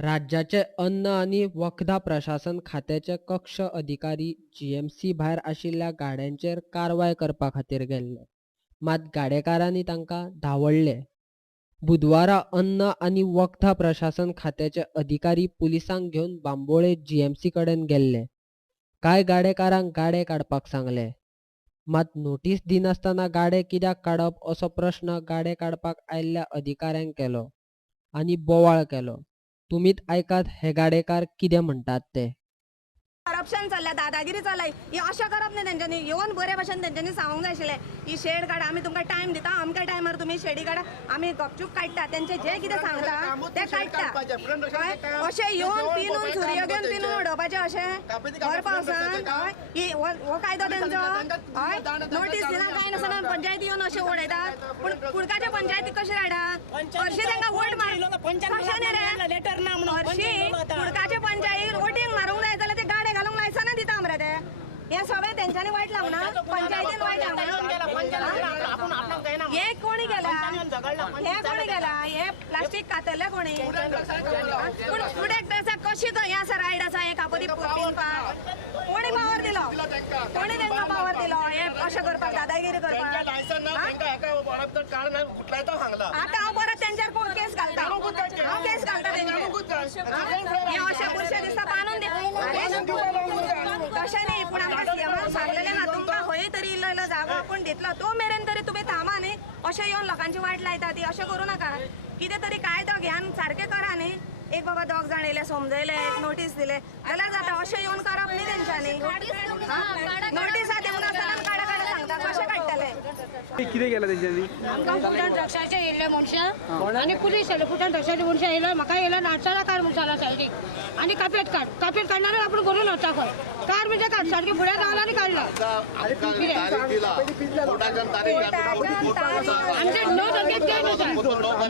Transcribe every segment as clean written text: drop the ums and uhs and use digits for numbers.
राज्याचे अन्न आणि वखदा प्रशासन खात्याचे कक्ष अधिकारी जीएमसी भायर आशिल्ल्या गाड्यांचेर कारवाय करपा खातीर गेल्ले, मात गाडेकारांनी तांकां धांवडले. बुधवारा अन्न आणि वखदा प्रशासन खात्याचे अधिकारी पुलिसांक घेवन बांबोळे जीएमसी कडेन गेल्ले. कांय गाडेकारांक गाडे काडपाक सांगले, मात नोटीस दिनासतना गाडे कित्याक काडप असो प्रश्न गाडे काडपाक आयिल्ल्या अधिकाऱ्यांक केलो आनी बोवाळ केलो. तुमीच ऐकात हे गाडेकार कितें म्हणटात ते. करप्शन चल्ल्या, दादागिरी चलय. ही अशें करप न्ही तेंच्यांनी. येवन बरे भशेन तेंच्यांनी सांगूंक जाय आशिल्लें ही शेड काडा, आमी तुमकां टायम दिता, अमक्या टायमार तुमी शेडी काडा, आमी गपचूप काडटा. तेंचे जे कितें सांगता ते काडटा. अशें येवन पिनून सुर्य घेवन पिनून उडोवपाचें अशें भर पावसान. हो कायदो तेंचो. नोटीस दिना कांय नासतना पंचायती येवन अशें उडयतात. पूण कुडकाच्या पंचायतीक कशें धाडा? हरशीं तेंकां वोट कशें रे लेटर ना म्हणून हरशीं कुडकाच्या पंचायतीक वोटींग मारूंक जाय जाल्यार ते गाडे घालूंक लायसना दिता मरे ते. हे सगळे तेंच्यांनी वायट लावना, पंचायतीन वायट लावना. हे कोणी केला? हे कोणी केला? हे प्लास्टीक कातरले कोणी? पूण फुडें कशी हें आसा रायड आसा हे कापरी पिनपाक? कोणी पावर दिलो? कोणी तेंकां पावर दिलो हे अशें करपाक, दादागिरी करपाक? आतां हांव परत तेंचेर केस घालता. हांव केस घालता तेंचेर. हे अशें बुरशें दिसता बांदून दे. तशें न्ही, पूण आमकां सीएमान सांगलेलें ना तुमकां खंय तरी इल्लो इल्लो जागो आपूण दितलो, तो मेरेन तरी तुमी थांबा न्ही. अशें येवन लोकांची वाट लायता ती अशें करूं नाका. कितें तरी कायदो घेयान सारकें करा न्ही. एक बाबा दोग जाण येयले, समजयले, एक नोटीस दिले जाल्यार जाता. अशें येवन करप न्ही तेंच्यांनी. नोटिसा दिवंक नासतना काडा काडा सांगता कशें काडटले? कितें केलां तेंच्यांनी? आमकां फूड एंड ड्रग्साचे येयल्ले मनशां आनी पुलीस येयले. फूड एंड ड्रग्साचे मनशां येयले, म्हाका येयले नाटसाला कार म्हणून सांगला सायडीक आनी कापेट काडनार आपूण करून वता खंय. कार म्हणजे काड सारकी फुडें रावला आनी काडला. आमचे 9 तारखेक केस आसा.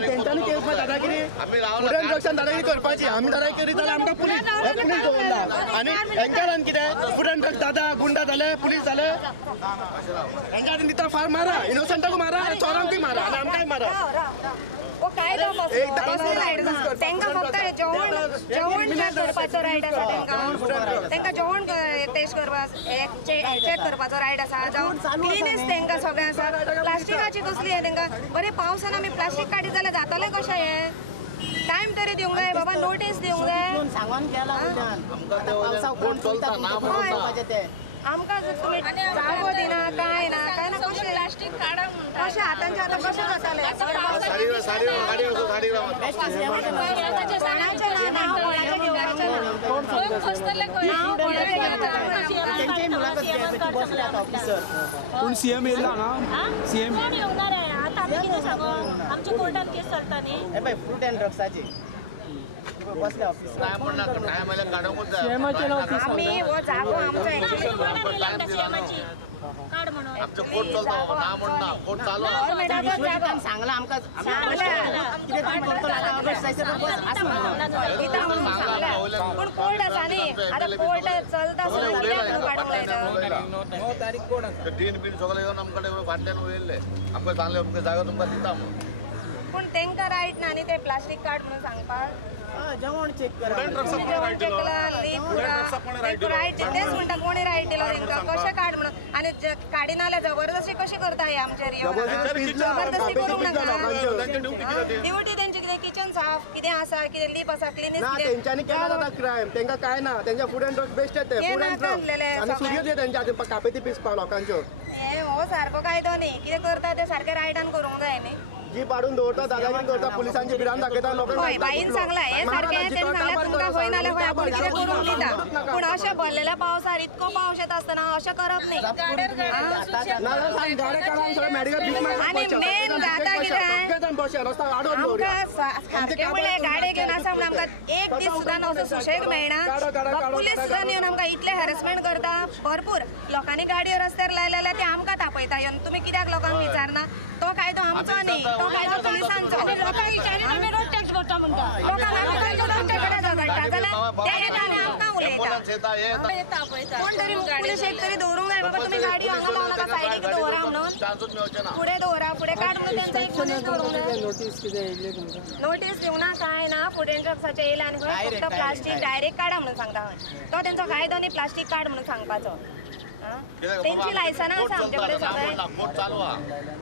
तेंच्यांनी केस दादागिरी फूड एंड ड्रग्सान दादागिरी करपाची. आमी दादागिरी करीत जाल्यार आमकां पुलीस दवरला. आनी हेंच्या खातीर कितें फूड एंड ड्रग्स दादा गुंडा जाले, पुलीस जाले. हेंच्या खातीर दिता फार मारा, इनोसंटाक मारा, चोरांकूय मारा आनी आमकांय मारा. कायदो तेंकां फक्त जेवण करपाचो रायट आसा. तेंकां जेवण टेस्ट करपाक चेक करपाचो रायट आसा. जावं क्लिनीस तेंकां सगळें आसा. प्लास्टिकाची कसली हे तेंकां बरें पावसान आमी प्लास्टीक काडीत जाल्यार जातलें कशें हे? टायम तरी दिवंक जाय बाबा, नोटीस दिवंक जाय. आमकां तुमी जागो दिना काय ना कशें प्लास्टीक काडा म्हणटा. कशें आतांच्या आतां कशें जातालें? पूण सीएम येयला हांगा. सीएम आमच्या कोर्टात केस चलता न्ही. हे पळय फ्रूट एंड ड्रग्साची बसले ऑफिस सीएमाचे नाव आमी हो जागो आमचो काड म्हणून सांगला आमकां कितें तुम्ही करतो आता ऑगस्ट जायसर बस आस पूण कोर्ट आसा न्ही. आतां कोर्ट चलता सुद्दां काडूंक लायता. 9 तारीख कोण आसा? पूण तेंकां रायट ना न्ही ते प्लास्टीक काड म्हणून सांगपाक. जेवण चेक करा. रायट तेच म्हणटा कोणी रायट दिलो तेंकां कशें काड म्हणून. आनी काडिना जाल्यार जबरदस्ती कशी करता हे आमचेर? जबरदस्ती करूंक नाका. ड्युटी तेंची कितें किचन साफ कितें आसा, कितें लीप आसा, क्लिनीस ना तेंच्यांनी केला जाता क्रायम. तेंकां काय ना. तेंच्या फूड एंड ड्रग्स बेस्ट येते. फूड एंड ड्रग्स आनी सुर्यो दे तेंच्या खातीर कापेती पिसपाक लोकांच्यो. हे हो सारको कायदो न्ही. कितें करता ते सारकें रायटान करूंक जाय न्ही. जी पाडून दवरता, दादागिरी करता, पुलिसांची भिरांत दाखयता लोकांक. हय बाईन सांगला हे सारकें तें सांगल्यार तुमकां खंय नाल्यार खंय आपूण कितें करूंक दिता. पूण अशें भरलेल्या पावसार इतको पावस येता आसतना अशें करप न्ही. आनी मेन जाता कितें आमकां सारकें म्हणलें गाडी घेवन आसा म्हणून आमकां एक दीस सुद्दां असो सुशेग मेळना. पुलीस सुद्दां येवन आमकां इतले हॅरेसमेंट करता. भरपूर लोकांनी गाडयो रस्त्यार लायल्या ते आमकां तापयता येवन. तुमी कित्याक लोकांक विचारना? तो कायदो आमचो न्ही, तो कायदो पुलिसांचो. लोकांक विचारीत आमी रोड टॅक्स भरता म्हणटा. लोकांक आमी रोड टॅक्स झगडटा जाल्यार ते येता आनी आमकां उलयता कोण तरी पुलिस एक तरी दवरूंक जाय बाबा तुम्ही गाडी हांगा पावला का सायडीक दवरा म्हणून पुढे दवरा पुढे काड म्हणून त्यांचा एक पुलीस दवरूंक जाय नोटीस दिवं ना काय ना फूड अँड ड्रग्साचे येयला आनी खंय फक्त प्लास्टीक डायरेक्ट काडा म्हणून सांगता तो तेंचो कायदो न्ही प्लास्टीक काड म्हणून सांगपाचो तेंची लायसनां आसा आमचे कडेन सगळे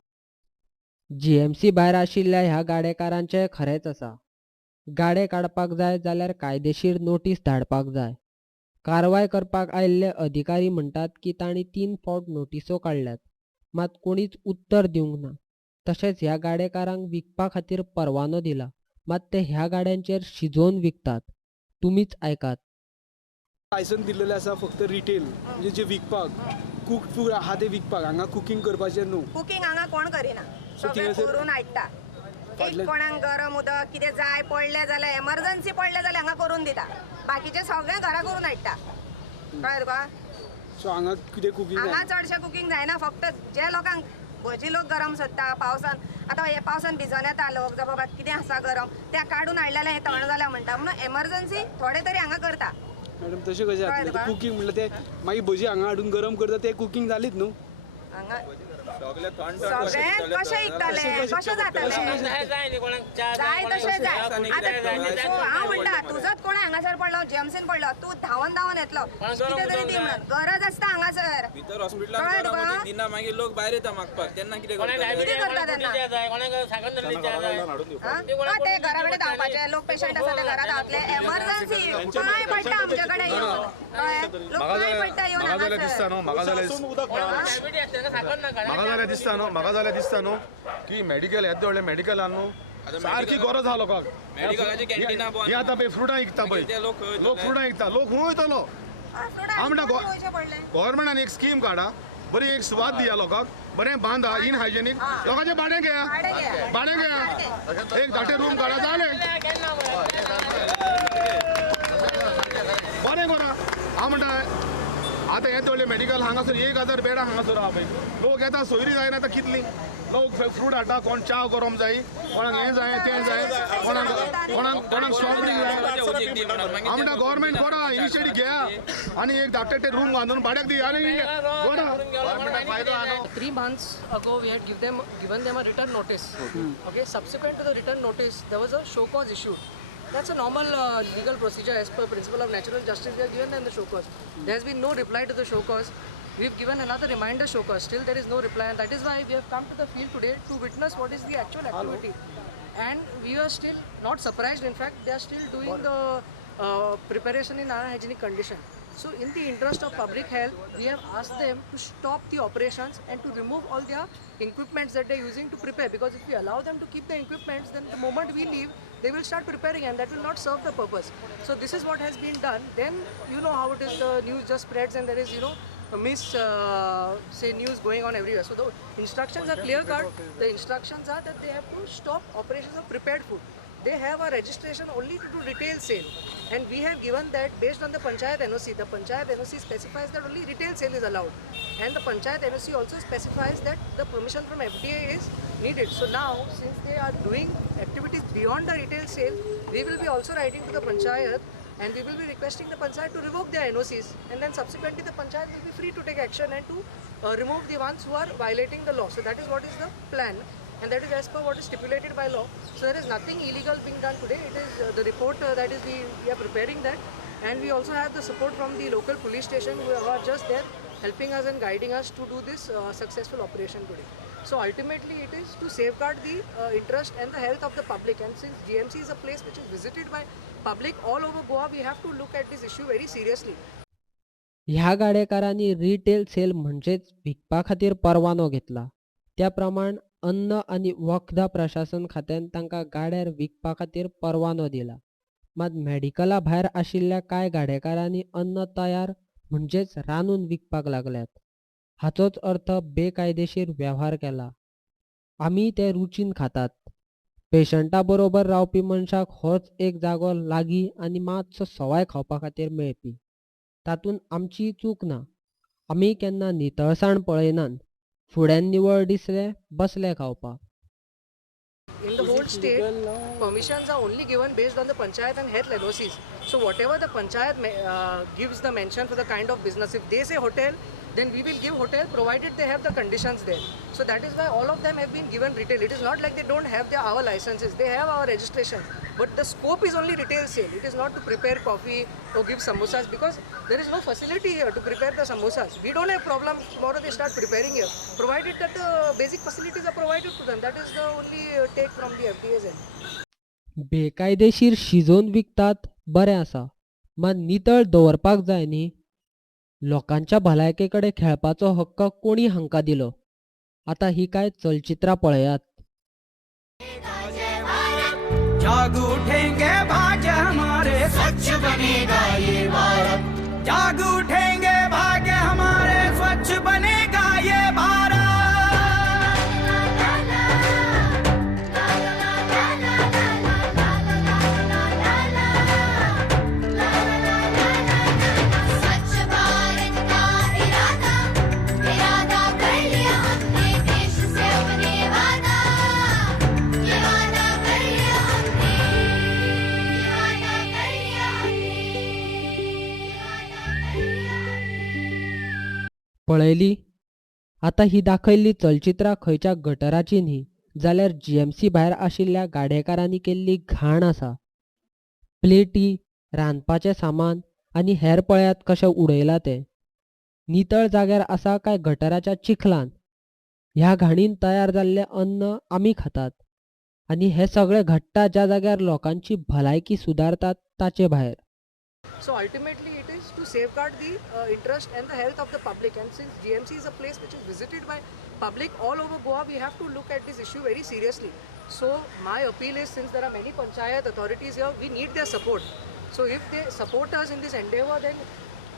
जीएमसी भायर आशिल्ल्या ह्या गाडेकारांचे खरेंच आसा. गाडे काडपाक जाय जाल्यार कायदेशीर नोटीस धाडपाक जाय. कारवाय करपाक आयिल्ले अधिकारी म्हणटात की तांणी 3 फावट नोटिसो काडल्यात, मात कोणीच उत्तर दिवंक ना. तशेंच ह्या गाडेकारांक विकपा खातीर परवानो दिला, मात ते ह्या गाड्यांचेर शिजोवन विकतात. तुमीच ऐकात. लायसन दिलेलें आसा फक्त रिटेल म्हणजे जे विकपाक कूक फूड आहा ते विकपाक हांगा कुकिंग करपाचें न्हू. कुकिंग हांगा कोण करिना सगळे थिंगासर करून हाडटा एक कोणाक गरम उदक कितें जाय पडलें जाल्यार एमर्जन्सी पडलें जाल्यार हांगा करून दिता बाकीचे सगळे घरा करून हाडटा कळ्ळें तुका सो हांगा कितें कुकिंग हांगा चडशें कुकिंग जायना फक्त जे लोकांक भजी लोक गरम सोदता पावसान आतां हे पावसान भिजून येता लोक जावं बाबा कितें आसा गरम त्या काडून हाडलेलें हें तण जाल्या म्हणटा म्हणून एमर्जन्सी थोडे तरी हांगा करता मॅडम तशें कशें जातलें कुकिंग म्हणल्यार ते मागीर भजी हांगा हाडून गरम करता ते कुकिंग जालीच न्हू. हांगा सगळे कशें इकताले कशें जातालें जाय तशें जाय आतां हांव म्हणटा तुजोच कोण हांगासर पडलो जेमसीन पडलो तूं धांवन धांवन येतलो कितें तरी दी म्हणून गरज आसता हांगासर भितर हॉस्पिटलांत दिना मागीर लोक भायर येता मागपाक तेन्ना कितें करता कितें करता तेन्ना ते घरा कडेन धांवपाचे लोक पेशंट आसा ते घरा धांवतले एमर्जन्सी पांय पडटा आमचे कडेन येवन कळ्ळें लोक पांय पडटा येवन हांगासर म्हाका जाल्यार दिसता न्हू की मेडिकल येता व्हडलें मेडिकलान न्हू सारकी गरज आहा लोकांक. हे आतां पळय फ्रुटां विकता पळय लोक फ्रुटां विकता लोक खूंय वयतलो हांव म्हणटा गोव्हर्मेंटान एक स्कीम काडा बरी एक सुवात दिया लोकांक बरें बांदा इनहायजेनीक लोकांचें भाडें घेया एक धाटे रूम काडा जालें बरें करा. हांव म्हणटा आतां येता व्हडलें मेडिकल हांगासर 1000 बेडां हांगासर आहा पळय लोक येता सोयरी जायना आतां कितलीं लोक फ्रूट हाडटा कोण च्या गरम जाय कोणाक हें जाय तें जाय कोणाक स्ट्रॉबेरी जाय हांव म्हणटा गव्हर्मेंट करा इनिशिएटीव घेया आनी एक धाकटे रूम बांदून भाड्याक दी आनी करा. 3 months ago, we had given them a written notice. Okay, subsequent to the written notice, there was a show cause issued. That's a normal legal procedure as per principle of natural justice. We have given them the show cause. There has been no reply to the show cause. We've given another reminder show cause. Still, there is no reply, and that is why we have come to the field today to witness what is the actual activity. And we are still not surprised. In fact, they are still doing the preparation in unhygienic condition. So in the interest of public health, we have asked them to stop the operations and to remove all their equipments that they're using to prepare, because if we allow them to keep the equipments, then the moment we leave, they will start preparing and that will not serve the purpose. So this is what has been done. Then you know how it is, the news just spreads and there is, you know, say news going on everywhere. So the instructions are clear cut. The instructions are that they have to stop operations of prepared food. They have a registration only to do retail sale, and we have given that based on the Panchayat NOC. The Panchayat NOC specifies that only retail sale is allowed, and the Panchayat NOC also specifies that the permission from FDA is needed. So now, since they are doing activities beyond the retail sale, we will be also writing to the Panchayat, and we will be requesting the Panchayat to revoke their NOCs, and then subsequently the Panchayat will be free to take action and to remove the ones who are violating the law. So that is what is the plan. And that is as per what is stipulated by law. So there is nothing illegal being done today. It is the report that is we are preparing that, and we also have the support from the local police station who are just there helping us and guiding us to do this successful operation today. So ultimately it is to safeguard the interest and the health of the public, and since GMC is a place which is visited by public all over Goa, we have to look at this issue very seriously. ह्या गाडेकारांनी retail sale म्हणजेच विकपा खातीर परवानो घेतला. त्याप्रमाण अन्न आणि वखदा प्रशासन खात्यान तांकां गाड्यार विकपा खातीर परवानो दिला. मात मेडिकला भायर आशिल्ल्या कांय गाडेकारांनी अन्न तयार म्हणजेच रांदून विकपाक लागल्यात. हाचोच अर्थ बेकायदेशीर व्यवहार केला. आमी ते रुचीन खातात. पेशंटा बरोबर रावपी मनशाक होच एक जागो लागीं आनी मातसो सवाय खावपा खातीर मेळपी. तातूंत आमची चूक ना. आमी केन्ना नितळसाण पळयनात. फुड्यान निवळ दिसले बसले खावपाक. in the whole state, permissions are only given based on the panchayat and health LOCs. So whatever the panchayat gives the mention for the kind of business, if they say hotel, then we will give hotel provided they have the conditions there. So that is why all of them have been given retail. It is not like they don't have our licenses. They have our registration. But the scope is only retail sale. It is not to prepare coffee or give samosas, because there is no facility here to prepare the samosas. We don't have problem tomorrow they start preparing here, provided that the basic facilities are provided to them. That is the only take from the FDA's end. बेकायदेशीर शिजोवन विकतात बरें आसा, मात नितळ दवरपाक जाय न्ही. लोकांच्या भलायकेकडे खेळपाचो हक्क कोणी हांकां दिलो? आता ही काय चलचित्रां पळयात. जाग उठेंगे भाग्य हमारे, स्वच्छ बनेगा ये भारत. जाग उठेंगे भाग्य हमारे, स्वच्छ बनेगा ये भारत. पळयली? आता ही दाखयल्ली चलचित्रां खंयच्या गटराची न्ही, जाल्यार GMC भायर आशिल्ल्या गाडेकारांनी केल्ली घाण आसा. प्लेटी, रांदपाचें सामान आनी हेर पळयात कशें उडयलां तें. नितळ जाग्यार आसा काय गटराच्या चिखलान. ह्या घाणीन तयार जाल्लें अन्न आमी खातात, आनी हे सगळें घडटा ज्या जाग्यार लोकांची भलायकी सुदारतात ताचे भायर. So ultimately it is to safeguard the interest and the health of the public, and since GMC is a place which is visited by public all over Goa, we have to look at this issue very seriously. So my appeal is, since there are many panchayat authorities here, we need their support. So if they support us in this endeavor, then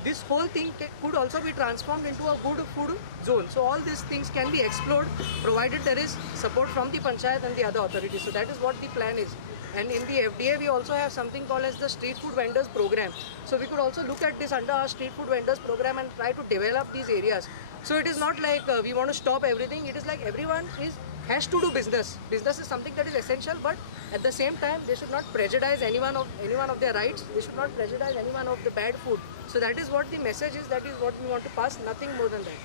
this whole thing could also be transformed into a good food zone. So all these things can be explored provided there is support from the panchayat and the other authorities. So that is what the plan is. And in the FDA we also have something called as the street food vendors program. So we could also look at this under our street food vendors program and try to develop these areas. So it is not like we want to stop everything. It is like everyone has to do business. Business is something that is essential, but at the same time they should not prejudice anyone of their rights. They should not prejudice anyone of the bad food. So that is what the message is. That is what we want to pass. Nothing more than that.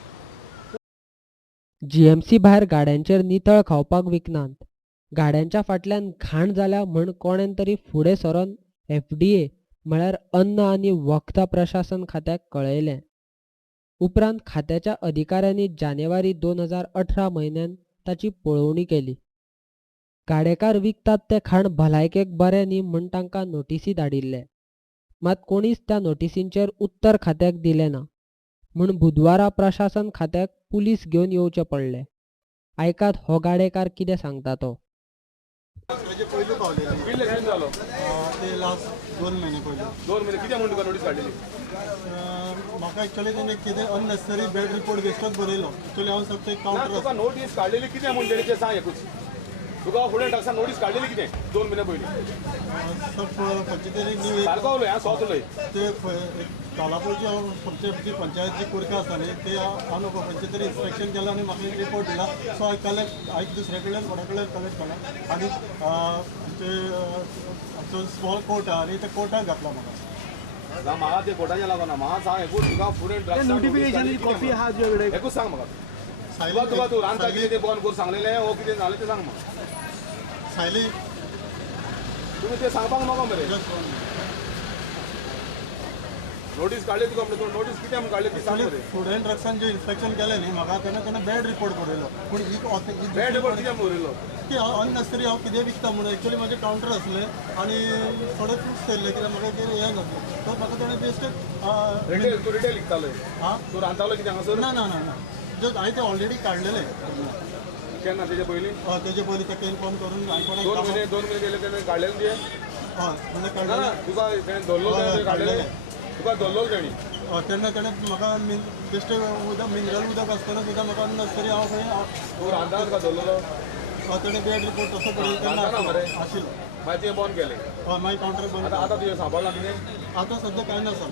GMC भायर गाड्यांचेर नितळ खावपाक विकनात. गाड्यांच्या फाटल्यान घाण जाल्या म्हण कोणेन तरी फुडें सरोन FDA म्हळ्यार अन्न आनी वखदां प्रशासन खात्याक कळयलें. उपरांत खात्याच्या अधिकाऱ्यांनी जानेवारी 2018 म्हयन्यान ताची पळोवणी केली. गाडेकार विकतात ते खाण भलायकेक बरें न्ही म्हण तांकां नोटीसी धाडिल्ले, मात कोणीच त्या नोटीसींचेर उत्तर खात्याक दिलें ना म्हूण बुधवारा प्रशासन खात्याक पुलीस घेवन येवचें पडलें. आयकात हो गाडेकार कितें सांगता तो. ताजे पयलू पावलेले बिल किती झालो? ते लास्ट 2 महिने पयलीं. 2 महिने किती म्हणून तुका नोटीस काडलेली? म्हाका एक्चुअली तेणें कितें अननेसेसरी बॅड रिपोर्ट बेश्टोच बरयलो. एक्चुअली हांव फक्त एक कावंटर तुका नोटीस काडलेली कितें म्हणून तेणी तें सांग एकूच. तुका फुडें टाकसान नोटीस काडलेली कितें 2 महिने पयलीं? खंयचे तरी न्यू सारको उलय, हां सोत उलय. ते कालापूरची हांव फक्त जी पंचायत जी कुडका आसा न्ही ते हांव नको खंयचे तरी इन्स्पेक्शन केलां आनी म्हाका एक रिपोर्ट दिला. सो हांव कलेक्ट आयज दुसरे कडल्यान कोणा कडल्यान कलेक्ट केला आनी आमचो स्मॉल कोर्ट आहा आनी ते कोर्टाक घातला म्हाका. म्हाका ते कोर्टाचें लागना. म्हाका सांग एकूच तुका फुडें नोटिफिकेशन कॉपी आहा तुजे कडेन? एकूच सांग म्हाका. तुका तूं रांदता कितें तें बंद करून सांगलेलें वो कितें जालें तें सांग म्हाका. सायली तुमी तें सांगपाक नाका मरे. नोटीस काडली तुका म्हणटा तूं नोटीस कितें म्हूण काडली ती सांग मरे. फूड एंड ड्रग्सान जे इन्स्पेक्शन केलें न्ही म्हाका तेन्ना बॅड रिपोर्ट बरयलो. पूण ही बॅड रिपोर्ट कितें बरयलो? की हांव अननेसेसरी हांव कितें विकता म्हणून एक्चुअली म्हाजें कावंटर आसलें आनी थोडे फ्रुट्स येयल्ले कित्याक म्हाका कितें हें नासलें. सो म्हाका ताणें बेश्टेच रिटेल तूं रिटेल विकतालो? हां तूं रांदतालो कितें हांगासर? ना ना ना ना जस्ट हांवें ते ऑलरेडी काडलेले. केन्ना तेजे पयलीं? तेजे पयलीं ताका इन्फॉर्म करून हांवें 2 महिने गेले तेणें काडलेलें तें? हय म्हणजे ना काडलेले. तुका तेणें धरलो काडलेलें? तुका धरलो तेणी? तेन्ना ताणें म्हाका बेश्टे उदक मिनरल उदक आसतना सुद्दां म्हाका अननेसेसरी हांव खंय तूं रांदता तुका धरलो? तेणें बॅड रिपोर्ट तसो बरयलो तेन्ना आशिल्लो. मागीर तें बंद केलें? हय मागीर कावंटर बंद. आतां तुजें सांबाळना कितें? आतां सद्या कांय नासा.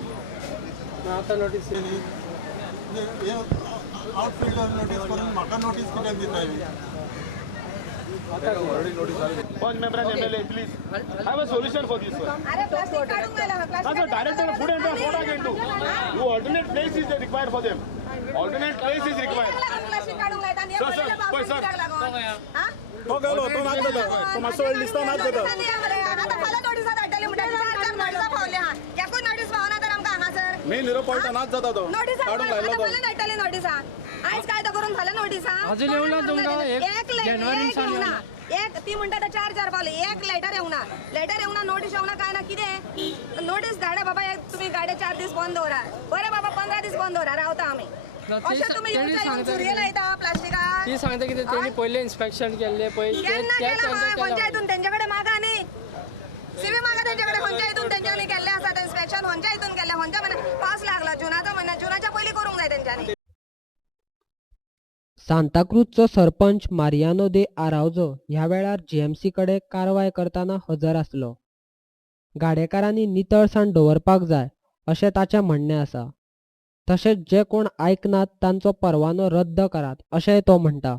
आतां नोटीस न्ही हे आउटफिल्डर नोटीस करून म्हाका नोटीस कित्याक दिताय? Punch member and MLA, please. I have a solution for this one. अरे प्लास्टिक काढून गेला हा, That's plastic a director of food and drug, what I can do? You alternate place is required for them. Alternate place is required. Plastic काढून गेला आणि Sir, sir, पाऊस sir. लागला हा? तो गेलो तो नाच जाता तो मातसो वेळ दिसता नाच जाता आता फाल्यां नोटिसा धाडटली म्हणटा चार नोटिसा पावल्या हा एकूच नोटीस पावना तर आमकां हांगासर मेन हिरो पॉयंट नाच जाता तो नोटिसा काढून लायलो तो फाल्यां धाडटली नोटिसा आयज काय तर करून फाल्यां नोटिसा अजून येवं ना तुमकां? एक जानेवारी दिसांनी येवं ना एक ती म्हणटा ते चार पावले एक लेटर येवं ना नोटीस येवं ना काय ना कितें नोटीस धाडा बाबा तुम्ही गाड्या 4 दीस बंद दवरा बरें बाबा 15 दीस बंद दवरा रावता आमी अशें तुमी सुरये लायता प्लास्टिकाक ती सांगता कितें तेणी पयले इन्स्पेक्शन केल्ले पळय केन्ना केला बाय खंयच्या हितून तेंच्या कडेन मागा न्ही सीबी मागा तेंच्या कडेन खंयच्या हितून तेंच्यांनी केल्ले आसा ते इन्स्पेक्शन खंयच्या हितून केल्ले खंयच्या म्हयन्यात पावस लागला जुनाचो म्हयन्या जुनाच्या पयलीं करूंक जाय तेंच्यांनी सांताक्रूजचो सरपंच मारियानो दे आरावजो ह्या वेळार जीएमसी कडे कारवाय करताना हजर आसलो. गाडेकारांनी नितळसाण दवरपाक जाय अशें ताचें म्हणणें आसा. तशेंच जे कोण आयकनात तांचो परवानो रद्द करात अशेंय तो म्हणटा.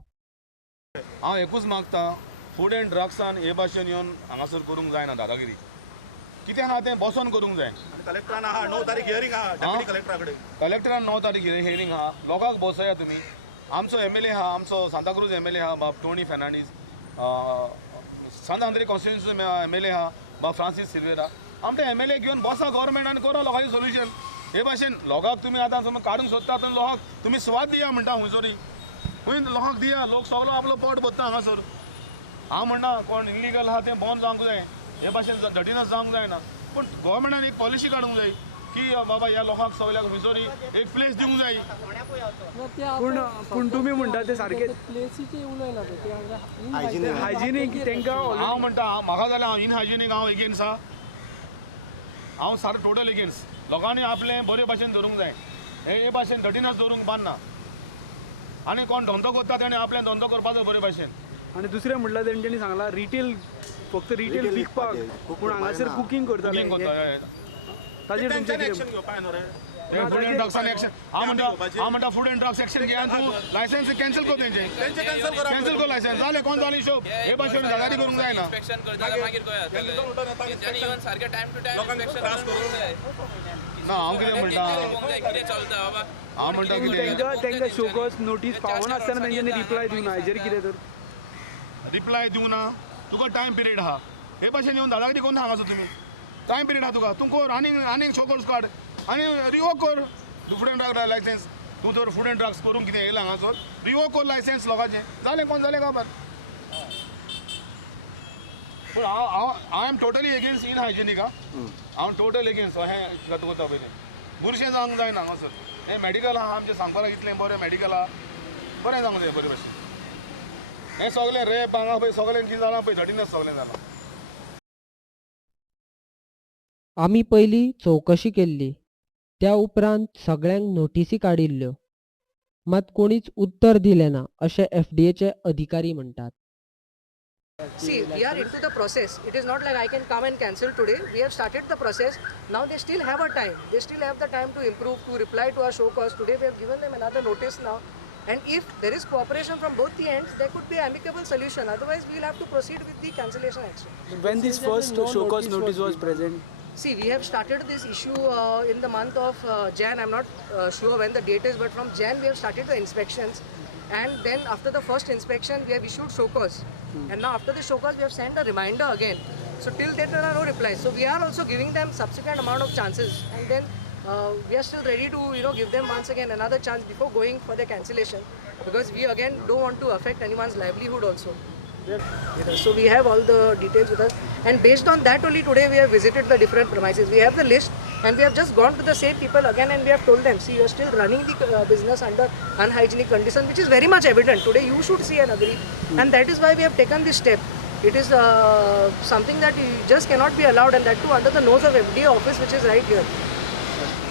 हांव एकूच मागता फूड एंड ड्रग्सान हे भाशेन येवन हांगासर करूंक जायना दादागिरी कितें आहा तें बसोन करूंक जाय. कलेक्टरान आहा 9 तारीख हियरिंग आहा डेप्युटी कलेक्टरा कडेन कलेक्टरान 9 तारीख हियरिंग आहा लोकांक बसया तुमी. आमचो MLA आहा आमचो सांताक्रूज MLA आहा बाब टोनी फेर्नांडीस सांत आंद्रे कॉन्स्टिट्युन्सी MLA आहा बाब फ्रांसीस सिल्वेरा आमचे MLA घेवन बसा गव्हर्मेंट आनी करा लोकांचें सोल्युशन. हे भाशेन लोकांक तुमी आतां समज काडूंक सोदता तर लोकांक तुमी स्वाद दिया म्हणटा हुंयसरी खंय लोकांक दिया लोक सगळो आपलो पोट भरता हांगासर. हांव म्हणटा कोण इलिगल आहा तें बंद जावंक जाय हे भाशेन डटिनस जावंक जायना पूण गव्हर्मेंटान एक पॉलिसी काडूंक जाय की बाबा ह्या लोकांक सगळ्याक हुंयसरी एक प्लेस दिवंक जाय. पूण तुमी म्हणटा ते सारके प्लेसीचे उलयना ते हायजिनीक तेंकां हांव म्हणटा म्हाका जाल्यार हांव इनहायजिनीक हांव एगेन्स्ट आहा. हांव सारको टोटल एगेन्स्ट. लोकांनी आपलें बरे भाशेन धरूंक जाय हे भाशेन डटिनस दवरूंक बांदना आनी कोण धंदो करता तेणें आपल्यान धंदो करपाचो बरे भाशेन. आणि दुसरें म्हटल्यार तेंच्यांनी सांगला रिटेल फक्त रिटेल विकपाक पूण हांगासर कुकिंग करताले ताजेर तुमचें कितें फूड एंड ड्रग्सान एक्शन हांव म्हणटा फूड एंड ड्रग्स एक्शन घे आनी तूं लायसन्स कॅन्सल कर तेंचे कॅन्सल कर लायसन्स जालें कोण जालें हिशोब हे भाशेन दादारी करूंक जायना. इन्स्पेक्शन करता मागीर गोंयांत तेंच्यांनी येवन सारके टायम टू टायम इन्स्पेक्शन करूंक जाय. ना हांव कितें म्हणटा कितें चलता बाबा हांव म्हणटा कितें तेंकां शोकॉस नोटीस पावना आसतना तेंच्यांनी रिप्लाय दिवना हेजेर कितें तर रिप्लाय दिवना तुका टायम पिरियड आहा हे भाशेन येवन दादागिरी कोण हांगासर तुमी टायम पिरियड आहा तुका तूं कर आनीक शोकर्स काड आनी रिवोक कर फूड एंड ड्रग लायसन्स तूं तर फूड एंड ड्रग्स करूंक कितें येयला हांगासर रिवोक कर लायसन्स लोकांचें जालें कोण जालें खबर. पूण हांव एम टोटली एगेन्स्ट इनहायजिनीक हांव टोटल एगेन्स्ट हें करता पयलीं बुरशें जावंक जायना हांगासर हें मेडिकल आहा आमचें सांगपाक इतलें बरें मेडिकल आहा बरें जावंक जाय बरे भाशेन. हें सगळें रेप हांगा पळय सगळें कितें जालां पळय धटिनस सगळें जालां. आमी पयलीं चवकशी केल्ली त्या उपरांत सगळ्यांक नोटीसी काडिल्ल्यो मात कोणीच उत्तर दिलें ना अशें FDAचे अधिकारी म्हणटात. See, we are into the process. It is not like I can come and cancel today. We have started the process. Now they still have a time. They still have the time to improve, to reply to our show cause. Today we have given them another notice now. And if there is cooperation from both the ends, there could be an amicable solution. Otherwise, we will have to proceed with the cancellation action. when this first showcase notice was present See, we have started this issue in the month of Jan. I'm not sure when the date is, but from Jan we have started the inspections. And then after the first inspection, we have issued show cause. And now after the show cause, we have sent a reminder again. So till date, there are no replies. So we are also giving them subsequent amount of chances. And then we are still ready to give them once again another chance before going for the cancellation. Because we again don't want to affect anyone's livelihood also. So we have all the details with us, and based on that only today we have visited the different premises. We have the list and we have just gone to the same people again and we have told them, see, you are still running the business under unhygienic conditions, which is very much evident. Today you should see and agree, and that is why we have taken this step. It is something that just cannot be allowed, and that too under the nose of FDA office, which is right here.